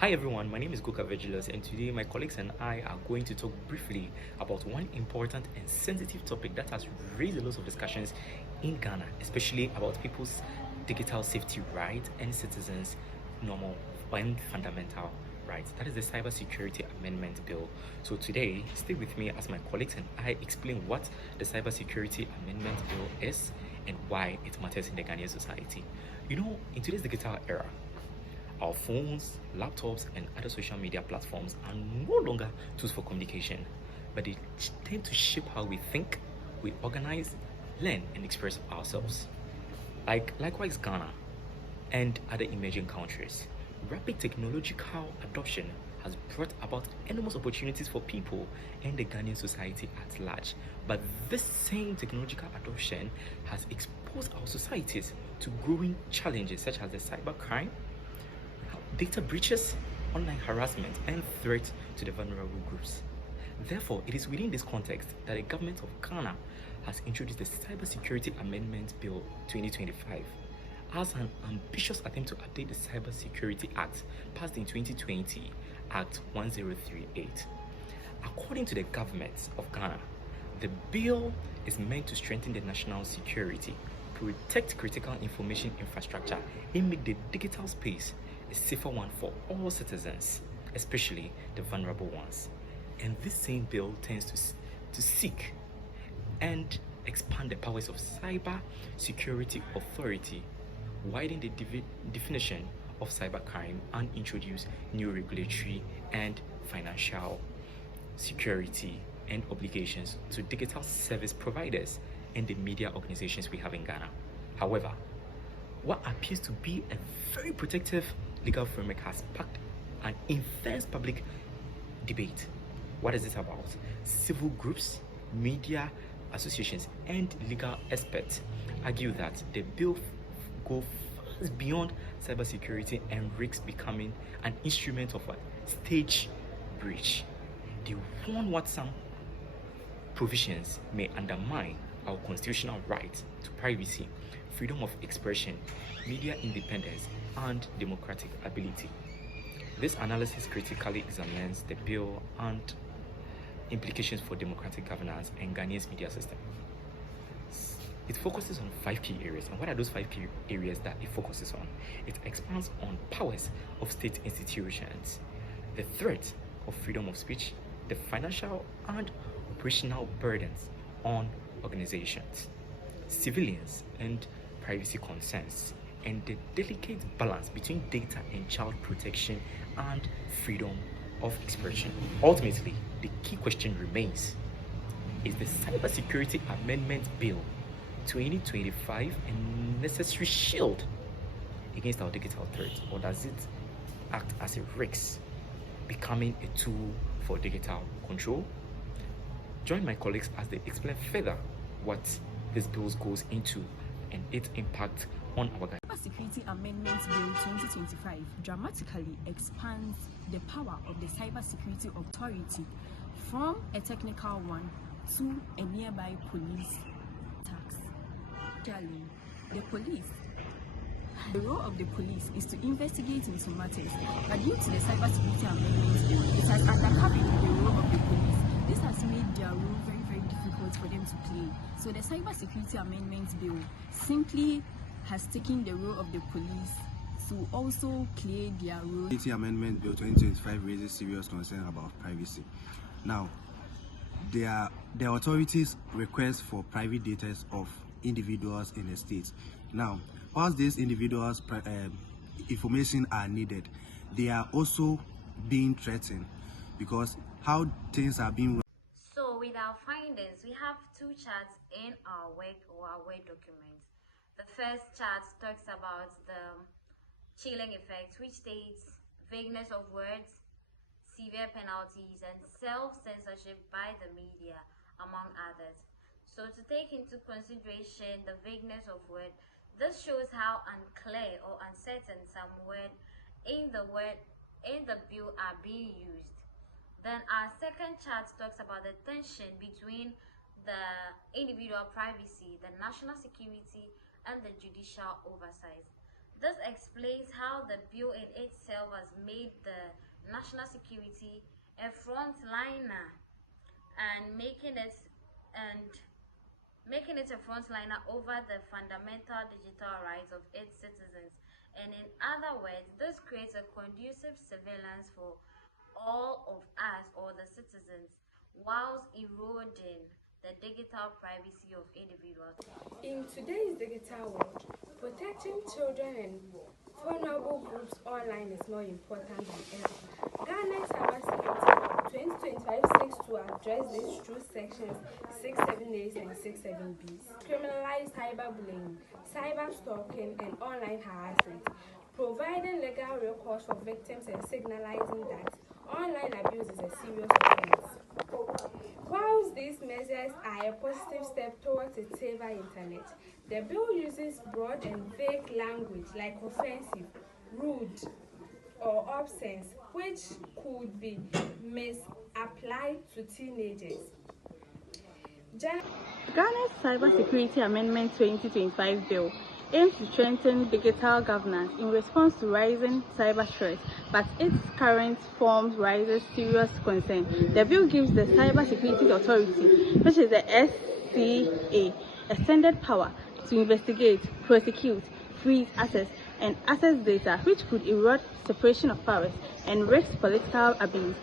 Hi everyone, my name is Goka Vigilus, and today my colleagues and I are going to talk briefly about one important and sensitive topic that has raised a lot of discussions in Ghana, especially about people's digital safety rights and citizens' normal and fundamental rights. That is the Cybersecurity Amendment Bill. So today, stay with me as my colleagues and I explain what the Cybersecurity Amendment Bill is and why it matters in the Ghanaian society. In today's digital era, our phones, laptops, and other social media platforms are no longer tools for communication, but they tend to shape how we think, we organize, learn, and express ourselves. Likewise, Ghana and other emerging countries, rapid technological adoption has brought about enormous opportunities for people and the Ghanaian society at large. But this same technological adoption has exposed our societies to growing challenges such as the cybercrime, data breaches, online harassment, and threats to the vulnerable groups. Therefore, it is within this context that the government of Ghana has introduced the Cybersecurity Amendment Bill 2025 as an ambitious attempt to update the Cybersecurity Act passed in 2020, Act 1038. According to the government of Ghana, the bill is meant to strengthen the national security, protect critical information infrastructure, and make the digital space a safer one for all citizens, especially the vulnerable ones. And this same bill tends to seek and expand the powers of Cyber Security Authority, widen the definition of cybercrime, and introduce new regulatory and financial security and obligations to digital service providers and the media organizations we have in Ghana. However, what appears to be a very protective legal framework has sparked an intense public debate. What is this about? Civil groups, media associations, and legal experts argue that the bill goes beyond cybersecurity and risks becoming an instrument of a stage breach. They warn what some provisions may undermine our constitutional right to privacy, freedom of expression, media independence, and democratic ability. This analysis critically examines the bill and implications for democratic governance and Ghanaian's media system. It focuses on 5 key areas. And what are those 5 key areas that it focuses on? It expands on powers of state institutions, the threat of freedom of speech, the financial and operational burdens on organizations, civilians and privacy concerns, and the delicate balance between data and child protection and freedom of expression. Ultimately, the key question remains: is the Cybersecurity Amendment Bill 2025 a necessary shield against our digital threats, or does it act as a risk, becoming a tool for digital control? Join my colleagues as they explain further what this bill goes into and its impact on our Ghana. Cybersecurity Amendment Bill 2025 dramatically expands the power of the Cybersecurity Authority from a technical one to a nearby police task. Actually, the role of the police is to investigate into matters, but due to the Cybersecurity Amendment Bill, it has undercut the role of the police. This has made their role very, very difficult for them to play. So the Cybersecurity Amendment Bill simply has taken the role of the police to also play their role. Cybersecurity Amendment Bill 2025 raises serious concern about privacy. Now, the authorities request for private data of individuals in the states. Now, whilst these individuals' information are needed, they are also being threatened because how things are being. So with our findings, we have two charts in our work or our Word document. The first chart talks about the chilling effect, which states vagueness of words, severe penalties, and self-censorship by the media, among others. So to take into consideration the vagueness of word, this shows how unclear or uncertain some words in the bill are being used. Then our second chart talks about the tension between the individual privacy, the national security, and the judicial oversight. This explains how the bill in itself has made the national security a frontliner and making it a frontliner over the fundamental digital rights of its citizens. And in other words, this creates a conducive surveillance for all of us or the citizens, whilst eroding the digital privacy of individuals. In today's digital world, protecting children and vulnerable groups online is more important than ever. Ghana's cybersecurity 2025 seeks to address this through sections 67A and 67B. Criminalize cyberbullying, cyberstalking, and online harassment, providing legal recourse for victims and signalizing that online abuse is a serious offense. Whilst these measures are a positive step towards a safer internet, the bill uses broad and vague language like offensive, rude, or obscene, which could be misapplied to teenagers. Ghana's Cybersecurity Amendment 2025 bill aims to strengthen digital governance in response to rising cyber threats, but its current form raises serious concern. The bill gives the Cybersecurity Authority, which is the SCA, extended power to investigate, prosecute, freeze access, and access data, which could erode separation of powers and risk political abuse.